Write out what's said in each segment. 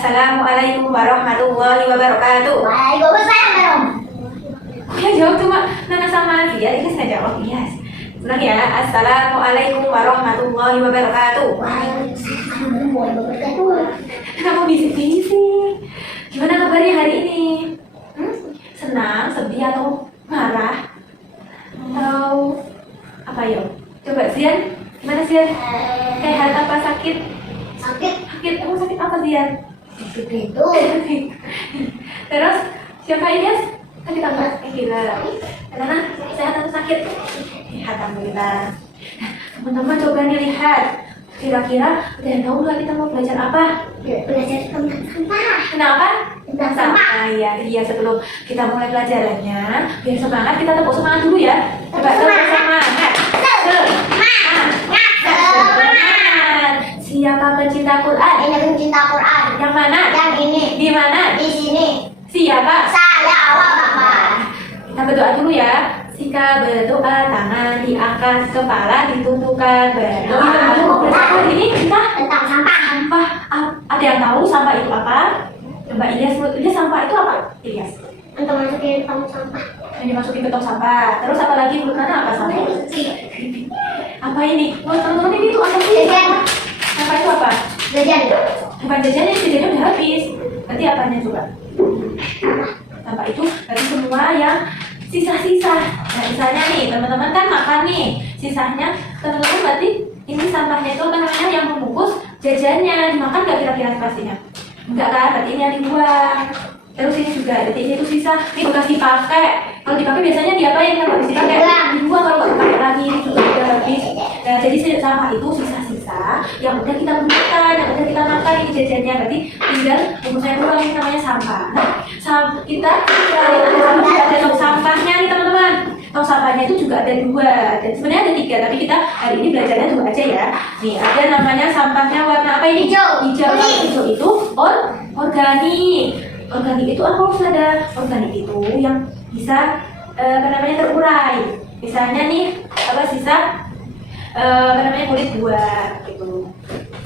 Assalamualaikum warahmatullahi wabarakatuh. Waalaikumsalam. Yang jawab cuma Nana sama dia, ini saya jawab yes. Ulang ya. Assalamualaikum warahmatullahi wabarakatuh. Waalaikumsalam warahmatullahi wabarakatuh. Kamu bisik-bisik. Gimana kabarnya hari ini? Senang, sedih atau marah? Atau apa ya? Coba Zian, gimana Zian? Sehat apa sakit? Sakit Sakit, kamu sakit apa Zian? itu. Terus siapa Ilyas? Sakit apa? Gila. Karena sehat atau sakit? Sehat, alhamdulillah. Nah, teman-teman coba nih lihat. Kira-kira ada yang tahu nggak kita mau belajar apa? Belajar tentang sampah. Kenapa? Tentang sampah. Iya, sebelum kita mulai pelajarannya, biar semangat kita tepuk semangat dulu ya. Coba tepuk semangat. Semangat. Siapa pencinta Quran? Ini pencinta Quran. Yang mana? Yang ini. Di mana? Di sini. Siapa? Saya awal Bapak. Kita berdoa dulu ya. Jika berdoa, tangan diangkat, kepala ditundukkan. Berdoa. Hari ini kita Tentang sampah. sampah. Ada yang tahu sampah itu apa? Coba Ilyas, sampah itu apa? Ilyas, Untuk masukin tong sampah. yang dimasukin ke tong sampah. Terus apa lagi? Menurut Nana apa sampah? Apa ini? Oh, teman-teman ini tuh apa sih? Jajan. Sampah itu apa? Jajan. Bukan jajannya, jajannya udah habis. Berarti apanya coba? Sampah itu berarti semua yang sisa-sisa. Nah, misalnya nih, teman-teman kan makan nih, sisanya teman-teman berarti ini sampahnya itu apa namanya yang membungkus jajannya. Dimakan nggak kira-kira pastinya? Enggak kan? Berarti ini yang dibuang. Terus ini juga, berarti ini tuh sisa. Ini bekas dipakai. Kalau dipakai biasanya diapain? Kalau habis dipakai dibuang. Kalau nggak dipakai lagi ini juga udah habis. Nah, jadi sampah itu sisa-sisa yang udah kita gunakan, yang udah kita makan ini jajannya. Berarti tinggal bungkusnya doang, ini namanya sampah. Nah, kita ada tong sampahnya nih teman-teman. Tong sampahnya itu juga ada dua. Dan sebenarnya ada tiga, tapi kita hari ini belajarnya dua aja ya. Nih, ada namanya sampahnya warna apa ini? Hijau. Hijau. Hijau itu organik. Organik itu apa ada? Organik itu yang bisa apa namanya terurai. Misalnya nih apa sisa apa namanya kulit buah gitu.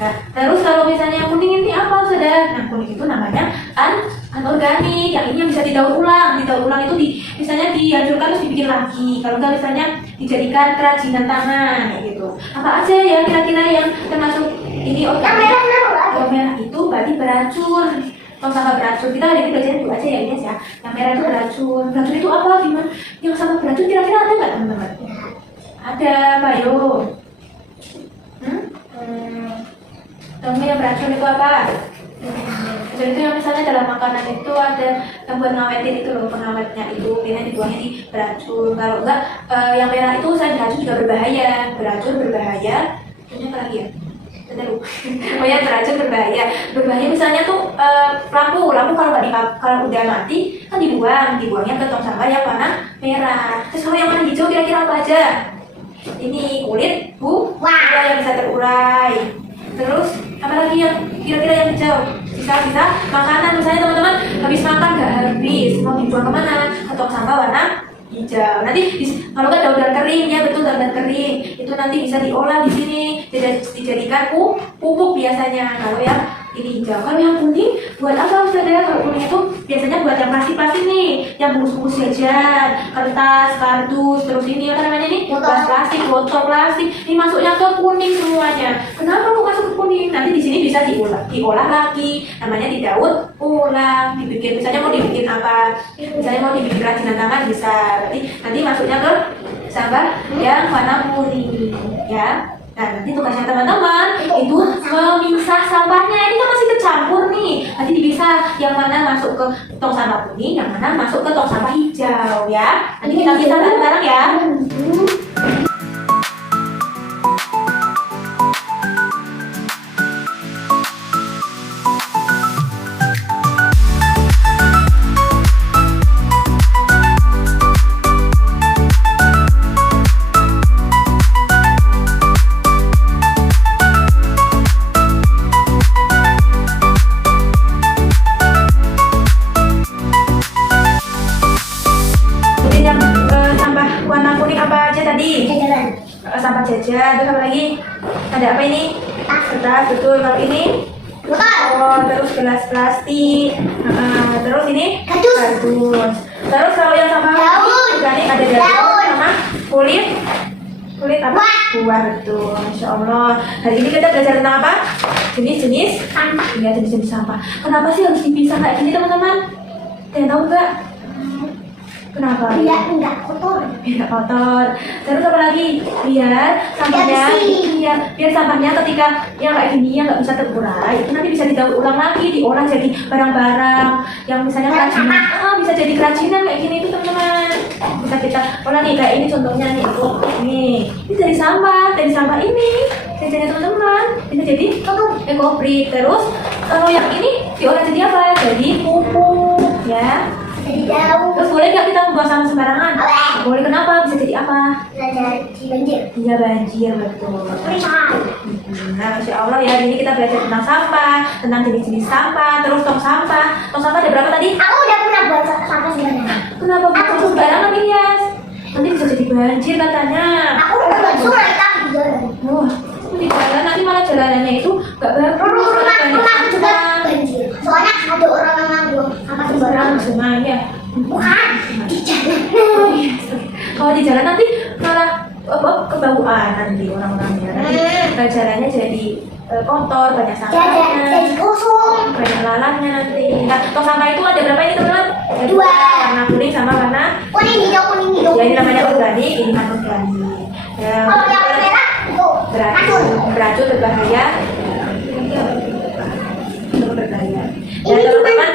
Nah, terus kalau misalnya yang kuning ini apa sudah? Nah, kuning itu namanya anorganik. Yang ini yang bisa didaur ulang. Didaur ulang itu misalnya dihancurkan terus dibikin lagi. Kalau enggak misalnya dijadikan kerajinan tangan kayak gitu. Apa aja ya kira-kira yang termasuk ini organik? Yang merah itu berarti beracun. Tong sampah beracun. Kita hari ini belajar dulu aja ya Ines ya. Yang merah itu beracun. Beracun itu apa? Gimana? Yang sampah beracun kira-kira ada nggak teman-teman? Ada, Pak Yo. Tahu yang beracun itu apa? Beracun itu yang misalnya dalam makanan itu ada yang buat ngawetin itu loh, pengawetnya itu biasanya dibuangnya di beracun. Kalau enggak, yang merah itu saya beracun juga berbahaya. Beracun berbahaya. Ini apa lagi ya? Oh ya, beracun berbahaya. Berbahaya misalnya tuh lampu kalau nggak dipakai, kalau udah mati kan dibuangnya ke tong sampah yang warna merah. Terus kalau yang warna hijau kira-kira apa aja? Ini kulit buah yang bisa terurai. Terus apa lagi yang kira-kira yang hijau? Sisa-sisa makanan misalnya teman-teman habis makan nggak habis mau dibuang kemana? Ke tong sampah warna hijau. Nanti kalau nggak daun kering ya betul daun kering itu nanti bisa diolah di sini dijadikan pupuk biasanya. Kalau yang ini hijau, kalau yang kuning buat apa saudara? Kalau kuning itu biasanya buat yang plastik nih, yang bungkus jajan, kertas, kardus, terus ini apa namanya nih? Gelas plastik, botol plastik. Ini masuknya ke kuning semuanya. Kenapa kok masuk ke kuning? Nanti di sini bisa diolah lagi. Namanya didaur ulang, dibikin misalnya mau dibikin apa? Misalnya mau dibikin kerajinan tangan bisa. Berarti nanti masuknya ke sampah yang warna kuning, ya. Nah, nanti tugasnya teman-teman itu memisah sampahnya. Ini kan masih tercampur nih. Nanti dipisah yang mana masuk ke tong sampah kuning, yang mana masuk ke tong sampah hijau ya. Nanti kita pisah bareng-bareng ya. Sampah jajan, terus apa lagi? Ada apa ini? Kertas, betul. Kalau ini Botol. terus gelas plastik. Terus ini Kardus. kardus. Terus kalau yang sama Daun. organik ada daun Daun. sama kulit apa? Buah, betul. Masya Allah. Hari ini kita belajar tentang apa? Jenis-jenis Sampah. iya, jenis-jenis sampah. Kenapa sih harus dipisah kayak gini teman-teman? Ada yang tahu nggak? Kenapa? Biar enggak kotor. Biar nggak kotor. Terus apa lagi? Biar sampahnya, bersih. iya, biar sampahnya ketika yang kayak gini yang nggak bisa terurai, itu nanti bisa didaur ulang lagi, diolah jadi barang-barang yang misalnya Barang kerajinan, bisa jadi kerajinan kayak gini itu teman-teman. Bisa kita olah nih kayak ini contohnya nih, nih, ini dari sampah ini, jajannya teman-teman, bisa jadi ekobrik. Terus kalau yang ini diolah jadi apa? Jadi pupuk, ya. Jadi daun. Terus boleh nggak kita membuang sampah sembarangan? Boleh. Boleh, kenapa? Bisa jadi apa? Jadi banjir. Iya, banjir, betul. Tulisan. Nah, Masya Allah ya, ini kita belajar tentang sampah, tentang jenis-jenis sampah, terus tong sampah. Tong sampah ada berapa tadi? Aku udah pernah buat sampah sembarangan. Kenapa buang sampah sembarangan, Ilyas? Nanti bisa jadi banjir katanya. Aku udah buat sungai tapi di jalan. Wah, di jalan nanti malah jalanannya itu nggak bagus. Rumah juga banjir. Soalnya ada orang yang buang sampah sembarangan. Sungai ya. Bukan di jalan. Kalau di jalan nanti malah kebauan nanti orang-orangnya. Nanti jalannya jadi kotor, banyak sampahnya. Jadi kosong. Banyak lalatnya nanti. Nah, tong sampah itu ada berapa ini teman-teman? Ada Dua. Warna kuning sama warna. Kuning hijau, kuning hijau. Ya, ini namanya organik, ini non organik. Ya, Kalau yang merah itu beracun, racun. berbahaya. Berbahaya. Ini Dan juga teman-teman,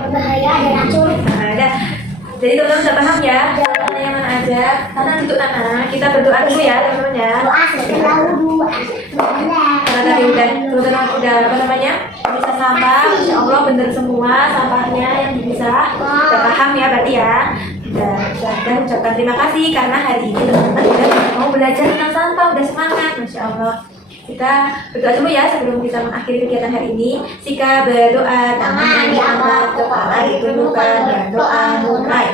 berbahaya, ada racun. nah, ada. Jadi teman-teman sudah paham ya? Mana yang mana aja? Karena untuk tanah, kita berdoa dulu ya teman-teman ya. Doa setelah wudhu. Karena tadi teman-teman udah apa namanya? Bisa sampah, Masya Allah bener semua sampahnya yang bisa. Udah paham ya berarti ya. Dan ucapkan terima kasih karena hari ini teman-teman udah mau belajar tentang sampah, udah semangat, Masya Allah. Kita berdoa dulu ya sebelum kita mengakhiri kegiatan hari ini. Jika berdoa, tangan diangkat, kepala ditundukkan, dan doa mulai.